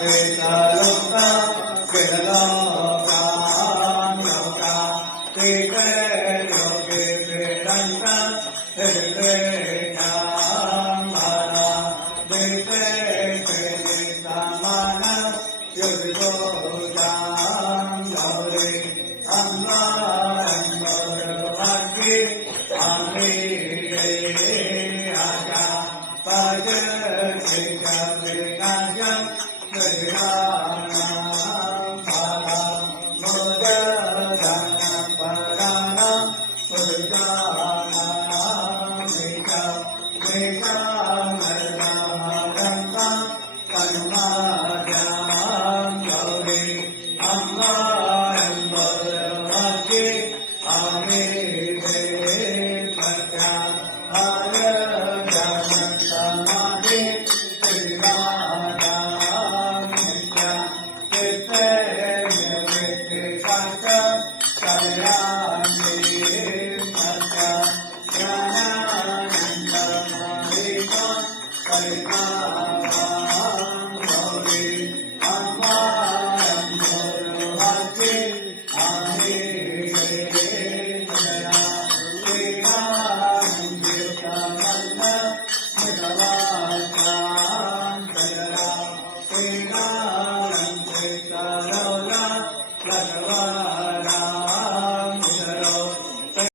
Vedaloka, Vedaloka, Loka, Vede, Yogi, Vedanta, Vedanta, Mana, Vede, Vedanta, Mana, Yogi, Yogi, Amma, Bhaggi, Ami, Aja, Paja, Vika, Vikaja, Amen.